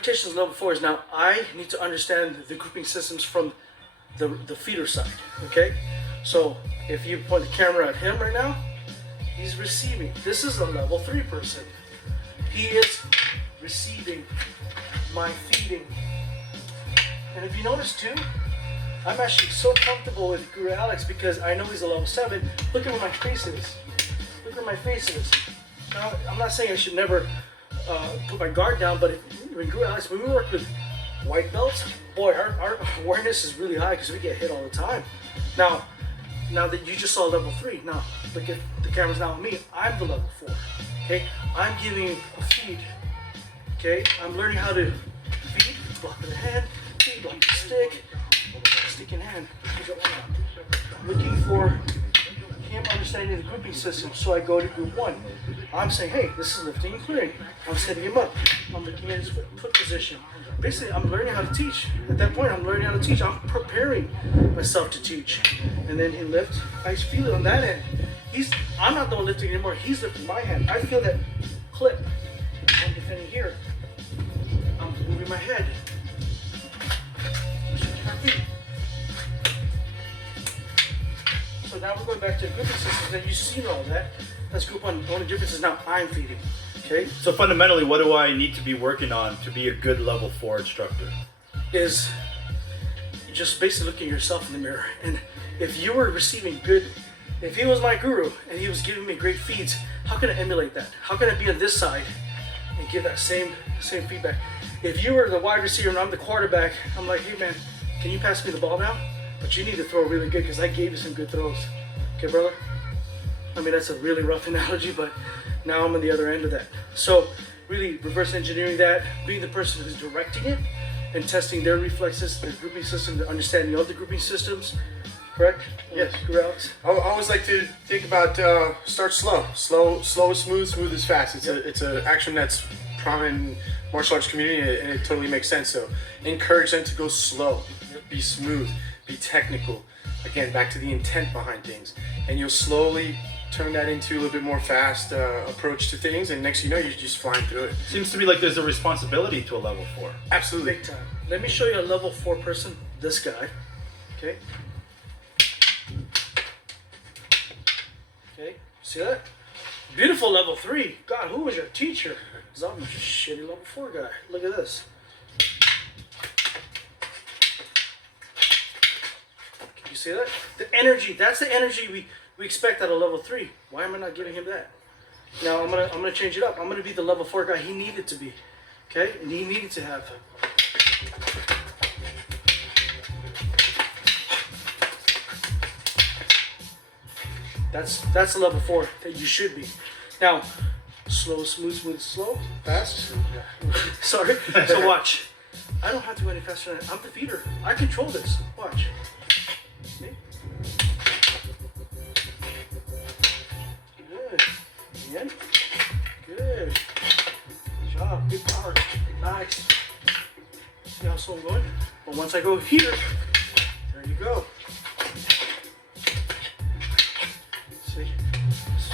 expectations level 4 is now I need to understand the grouping systems from the feeder side. Okay, so if you point the camera at him right now, he's receiving. This is a level 3 person. He is receiving my feeding. And if you notice too, I'm actually so comfortable with Guru Alex because I know he's a level 7. Look at where my face is. Look where my face is. Now, I'm not saying I should never put my guard down, but when Guru Alex, when we work with white belts, boy, our awareness is really high because we get hit all the time. Now that you just saw level 3, now look at the camera's now on me. I'm the level 4. Okay, I'm giving a feed. Okay, I'm learning how to feed, block in the hand, feed, block the stick in hand. I'm looking for him understanding the grouping system, so I go to group 1. I'm saying, hey, this is lifting and clearing. I'm setting him up. I'm looking at his foot position. Basically, I'm learning how to teach. At that point, I'm learning how to teach. I'm preparing myself to teach. And then he lifts. I feel it on that end. I'm not the one lifting anymore. He's lifting my hand. I feel that clip. I'm defending here. I'm moving my head. Shifting my feet. So now we're going back to the grouping systems, and you've seen all that. That's group 1. The only difference is now I'm feeding. Okay? So fundamentally, what do I need to be working on to be a good level 4 instructor? Is just basically looking at yourself in the mirror. And if you were receiving good, if he was my guru and he was giving me great feeds, how can I emulate that? How can I be on this side and give that same feedback? If you were the wide receiver and I'm the quarterback, I'm like, hey man, can you pass me the ball now? But you need to throw really good because I gave you some good throws. Okay, brother? I mean, that's a really rough analogy, but now I'm on the other end of that. So really reverse engineering that, being the person who's directing it and testing their reflexes, their grouping system, their understanding of the grouping systems. Correct? Yes. Correct. I always like to think about start slow. Slow is smooth, smooth is fast. It's an action that's prominent in martial arts community, and it totally makes sense. So encourage them to go slow, be smooth, be technical. Again, back to the intent behind things, and you'll slowly turn that into a little bit more fast approach to things, and next you know, you're just flying through it. Seems to me like there's a responsibility to a level 4. Absolutely. Big time. Let me show you a level 4 person, this guy. Okay? Okay, see that? Beautiful level 3. God, who was your teacher? Because I'm a shitty level 4 guy. Look at this. Can you see that? The energy, that's the energy we expect out of level 3. Why am I not giving him that? Now I'm gonna change it up. I'm gonna be the level 4 guy he needed to be. Okay? And he needed to have. That's the level 4 that you should be. Now, slow, smooth, slow, fast. Sorry. So watch. I don't have to go any faster than that. I'm the feeder. I control this. Watch. Okay. Good. Again. Good. Good job. Good power. Nice. See how slow I'm going? But once I go here, there you go. See?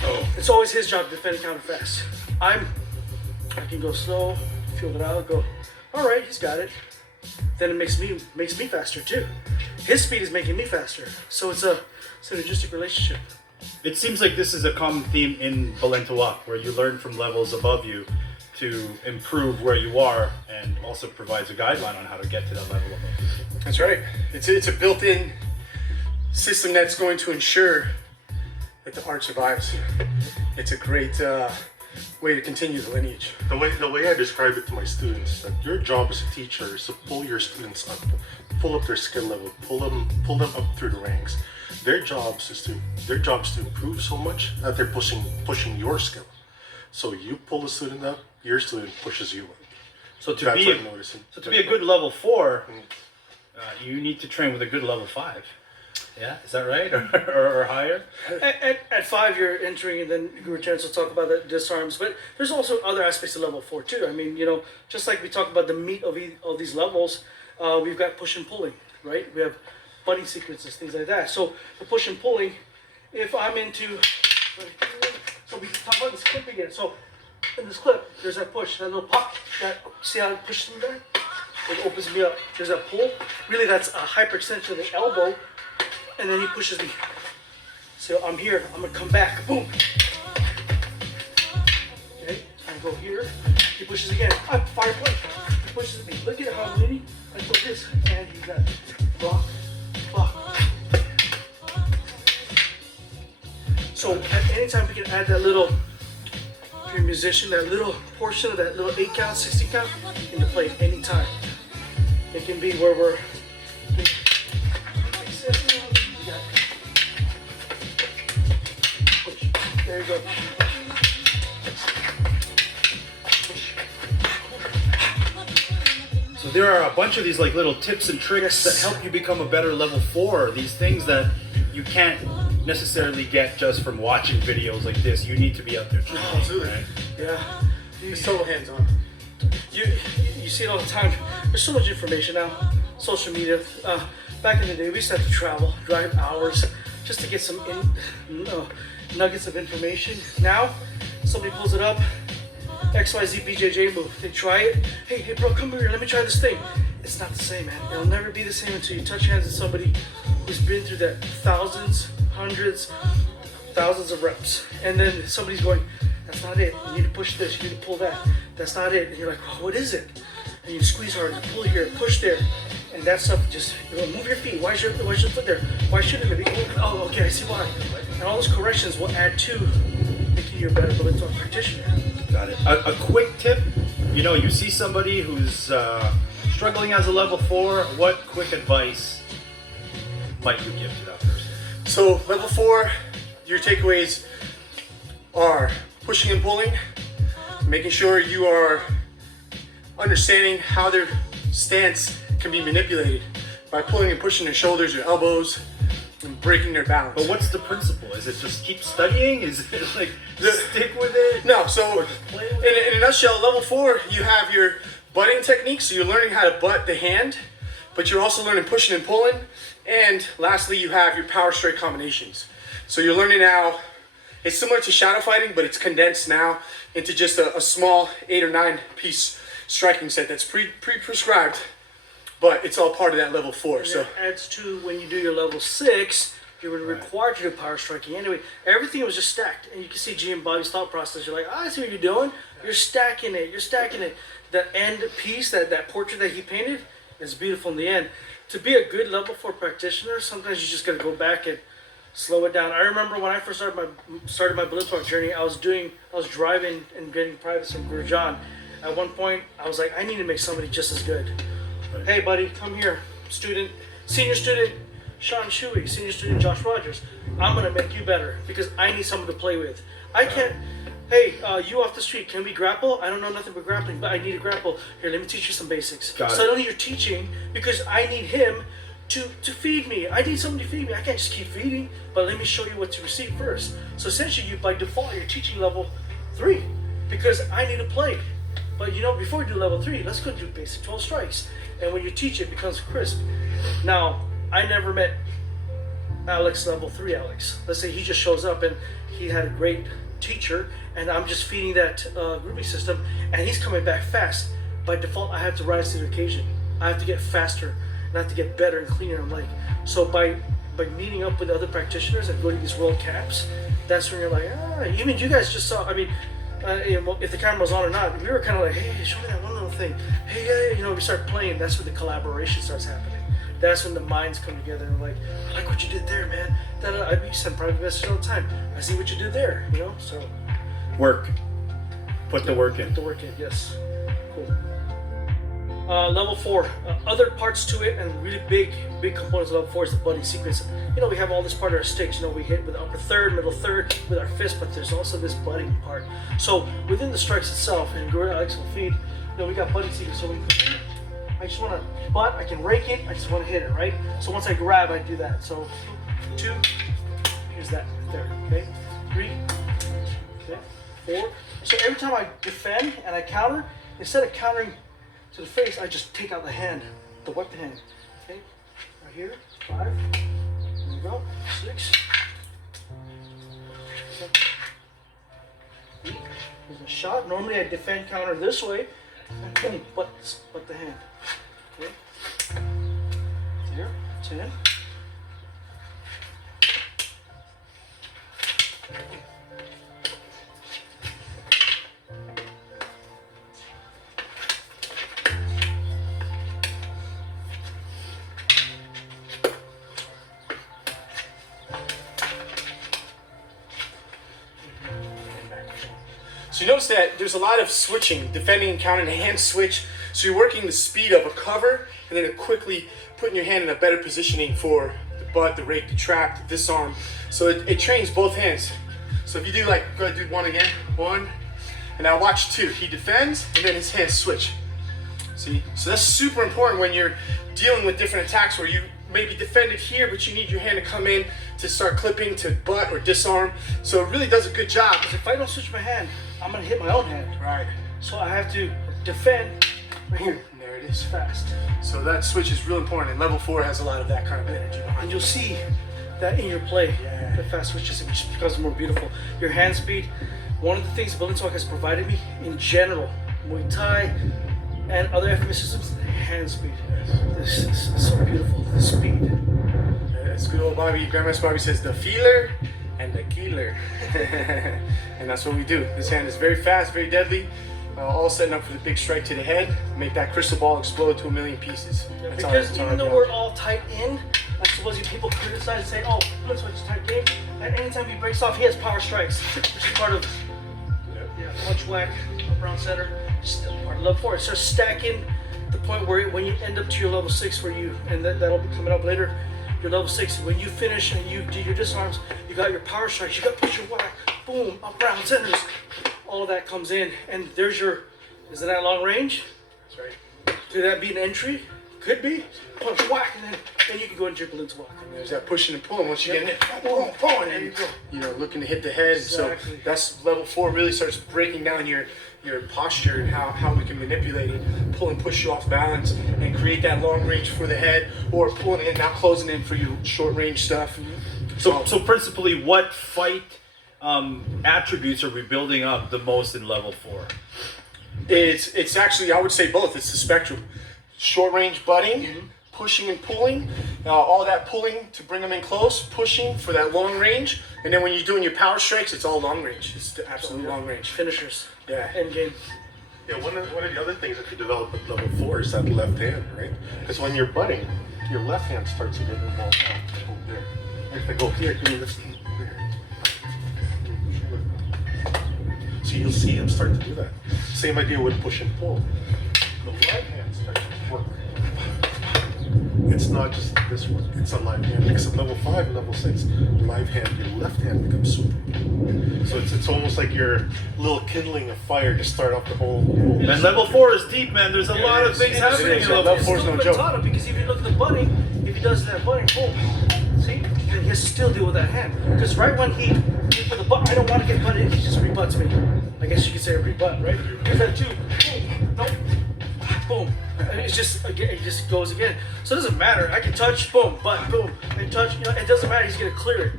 So it's always his job to defend counter fast. I can go slow, feel it out, go, all right, he's got it. Then it makes me faster too. His speed is making me faster. So it's a synergistic relationship. It seems like this is a common theme in Balintawak, where you learn from levels above you to improve where you are, and also provides a guideline on how to get to that level above you. That's right. It's a built-in system that's going to ensure that the art survives. It's a great way to continue the lineage. The way I describe it to my students, that your job as a teacher is to pull your students up, pull up their skill level, pull them up through the ranks. Their job is to improve so much that they're pushing your skill. So you pull the student up, your student pushes you up. So to That's be what I'm noticing. So to be a good level 4, you need to train with a good level 5. Yeah, is that right? or higher? At 5, you're entering, and then Guru Terence will talk about the disarms. But there's also other aspects of level 4 too. I mean, you know, just like we talk about the meat of these levels, we've got push and pulling, right? We have buddy sequences, things like that. So the push and pulling, if I'm into, so we can talk about this clip again. So in this clip, there's that push, that little pop. That, see how it pushes me there? It opens me up. There's that pull. Really, that's a hyperextension of the elbow, and then he pushes me. So I'm here. I'm gonna come back. Boom. Okay. I go here. He pushes again. I fire punch. He pushes me. Look at how I'm leaning. I go this, and he's got block, block. So at any time we can add that little, if you're a musician, that little portion of that little 8 count, 16 count into play at any time. It can be where we're there you go. So there are a bunch of these like little tips and tricks that help you become a better level 4. These things that you can't necessarily get just from watching videos like this. You need to be out there trying. Absolutely. Right? Yeah. It's total hands-on. You see it all the time. There's so much information now. Social media. Back in the day, we used to have to travel, drive hours just to get some nuggets of information. Now, somebody pulls it up. XYZ BJJ move. They try it. Hey bro, come here. Let me try this thing. It's not the same, man. It'll never be the same until you touch hands with somebody who's been through that thousands, hundreds, thousands of reps. And then somebody's going, that's not it. You need to push this. You need to pull that. That's not it. And you're like, well, what is it? And you squeeze hard, you pull here, push there. And that stuff just, move your feet. Why's your foot there? Why shouldn't it be? Oh, okay, I see why. And all those corrections will add to making you a better Belinto practitioner. Got it. A quick tip, you see somebody who's struggling as a level 4, what quick advice might you give to that person? So level 4, your takeaways are pushing and pulling, making sure you are understanding how their stance can be manipulated by pulling and pushing their shoulders, their elbows, and breaking their balance. But what's the principle? Is it just keep studying? Is it like stick with it? No, so play with in a nutshell, level 4, you have your butting technique, so you're learning how to butt the hand, but you're also learning pushing and pulling, and lastly, you have your power strike combinations. So you're learning now, it's similar to shadow fighting, but it's condensed now into just a small 8 or 9 piece striking set that's pre-prescribed, but it's all part of that level 4. And So that adds to when you do your level 6, you were required to do power striking anyway. Everything was just stacked, and you can see G and Bobby's thought process. You're like, I see what you're doing. You're stacking it. You're stacking it. That end piece, that portrait that he painted, is beautiful in the end. To be a good level 4 practitioner, sometimes you just gotta go back and slow it down. I remember when I first started my Belinto journey, I was driving and getting privates from Guru John. At one point, I was like, I need to make somebody just as good. Hey buddy, come here. Senior student Sean Shuey, senior student Josh Rogers. I'm gonna make you better because I need someone to play with. I can't, hey, you off the street, can we grapple? I don't know nothing but grappling, but I need to grapple. Here, let me teach you some basics. Got it. Suddenly you're teaching because I need him to feed me. I need somebody to feed me. I can't just keep feeding, but let me show you what to receive first. So essentially, by default, you're teaching level 3 because I need to play. But before we do level 3, let's go do basic 12 strikes. And when you teach it becomes crisp. Now, I never met Alex level 3 Alex. Let's say he just shows up and he had a great teacher and I'm just feeding that grouping system and he's coming back fast. By default, I have to rise to the occasion. I have to get faster and I have to get better and cleaner. I'm like, so by meeting up with other practitioners and going to these world caps, that's when you're like, even you guys just saw, if the camera was on or not, we were kind of like, hey, show me that one little thing. Hey, we start playing. That's when the collaboration starts happening. That's when the minds come together and like, I like what you did there, man. I send private messages all the time. I see what you did there, so. Work. Put the work in. Put the work in, yes. Cool. Level 4, other parts to it and really big components of level 4 is the buddy sequence. We have all this part of our sticks. We hit with the upper third, middle third with our fist, but there's also this budding part. So within the strikes itself, and Guru Alex will feed, we got buddy sequence. So I just want to butt, I can rake it, I just want to hit it, right? So once I grab, I do that. So 2, here's that right there, okay? 3, okay, 4. So every time I defend and I counter, instead of countering to the face, I just take out the hand, the weapon hand. Okay, right here, 5. There we go. 6. 7. There's a shot. Normally I defend counter this way, and boom, but the hand. Okay. There, 10. So you notice that there's a lot of switching, defending and countering, a hand switch. So you're working the speed of a cover and then quickly putting your hand in a better positioning for the butt, the rake, the trap, the disarm. So it trains both hands. So if you do like, go ahead, do one again, one, and now watch two. He defends and then his hands switch. See, so that's super important when you're dealing with different attacks where you maybe defended here, but you need your hand to come in to start clipping to butt or disarm. So it really does a good job. If I don't switch my hand, I'm gonna hit my own hand. Right. So I have to defend right here. And there it is. Fast. So that switch is real important, and level 4 has a lot of that kind of energy behind And it. you'll see that in your play. Yeah. The fast switches, it just becomes more beautiful. Your hand speed, one of the things Balenciaga has provided me in general, Muay Thai and other FMS systems, hand speed. This is so beautiful, the speed. As good old Bobby, Grandmaster Bobby says, the feeler and the killer. And that's what we do. This hand is very fast, very deadly, all setting up for the big strike to the head, make that crystal ball explode to a million pieces. That's all- Because that's all even our though job. we're all tight in, I suppose people criticize and say, oh, let's watch this tight game. And anytime he breaks off, he has power strikes, which is part of punch whack, up around center, just part of level 4. It starts stacking the point where when you end up to your level 6, where you, and that'll be coming up later, your level 6, when you finish and you do your disarms, you got your power strikes, you got push your whack, boom, up round centers, all of that comes in, and there's your, isn't that long range? That's right. Could that be an entry? Could be. Punch whack, and then you can go into your balloon to walk. And there's that pushing and pulling. Once you get in it, boom, boom, and There you go. you know, looking to hit the head. Exactly. So that's level 4 really starts breaking down your posture and how we can manipulate it, pull and push you off balance, and create that long range for the head, or pulling in, now closing in for your short range stuff. So principally, what fight attributes are we building up the most in level 4? It's actually, I would say both. It's the spectrum. Short range butting, pushing and pulling, all that pulling to bring them in close, pushing for that long range, and then when you're doing your power strikes, it's all long range. It's the absolute long range. Finishers. Yeah. End game. Yeah, one of the other things that you develop at level 4 is that left hand, right? Because when you're butting, your left hand starts to get involved. Oh, there. If I go here, can you lift there? So you'll see him start to do that. Same idea with push and pull. The right hand starts to work. It's not just this one, it's a live hand. Because at level 5 and level 6, live hand, your left hand becomes super. So it's almost like you're a little kindling a fire to start off the whole. And level 4 is deep, man. There's a lot of things It happening is. in level Level 4. four is no Still joke. taught him, because if you look at the butting, if he does that butting, boom, see, then he has to still deal with that hand. Because right when he for the butt, I don't want to get butted, he just rebuts me. I guess you could say a rebut, right? Here's that too. Boom, nope, boom. And it's just again, it just goes again. So it doesn't matter. I can touch, boom, butt, boom, and touch. You know, it doesn't matter. He's gonna clear it.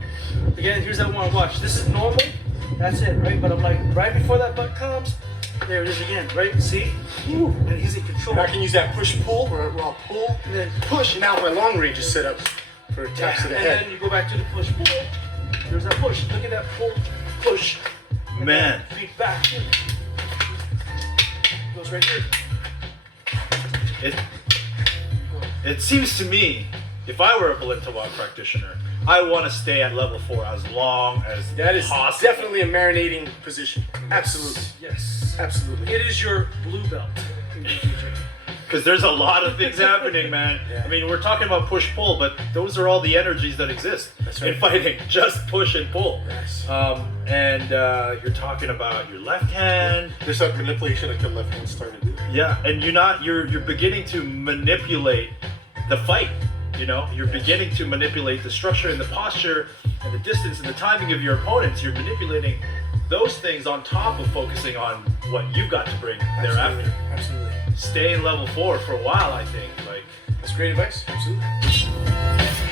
Again, here's that one. Watch. This is normal. That's it, right? But I'm like, right before that butt comes, there it is again, right? See? Woo. And he's in control. And I can use that push-pull, where I'll pull, And then push, and now my long range is set up for attacks to the and head. then you go back to the push pull. There's that push. Look at that pull, push. And Man. then feet back. Goes right here. It seems to me, if I were a Balintawak practitioner, I want to stay at level 4 as long as That is possible. definitely a marinating position. Absolutely. Yes. Absolutely. It is your blue belt in the future. Because there's a lot of things happening, man. Yeah. I mean, we're talking about push-pull, but those are all the energies that exist That's right. in fighting. Just push and pull. Yes. And you're talking about your left hand. There's that manipulation that your left hand starting to do. Yeah, and you're beginning to manipulate the fight. You know, you're beginning to manipulate the structure and the posture and the distance and the timing of your opponents. You're manipulating those things on top of focusing on what you got to bring thereafter. Absolutely. Stay in level 4 for a while, I think. Like, That's great advice. Absolutely.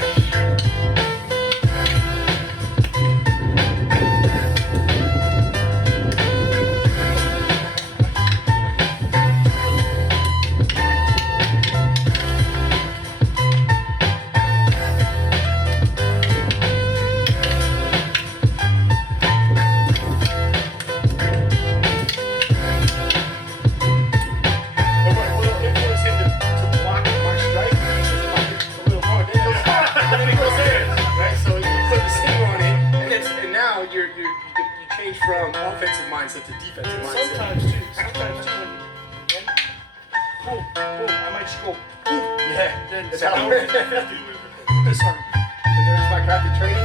from offensive mindset to defensive mindset. Sometimes too. Sometimes too. Boom, boom. I might just go boom. Yeah, Then it's down how. to 50. Disarm. And there's my craft training.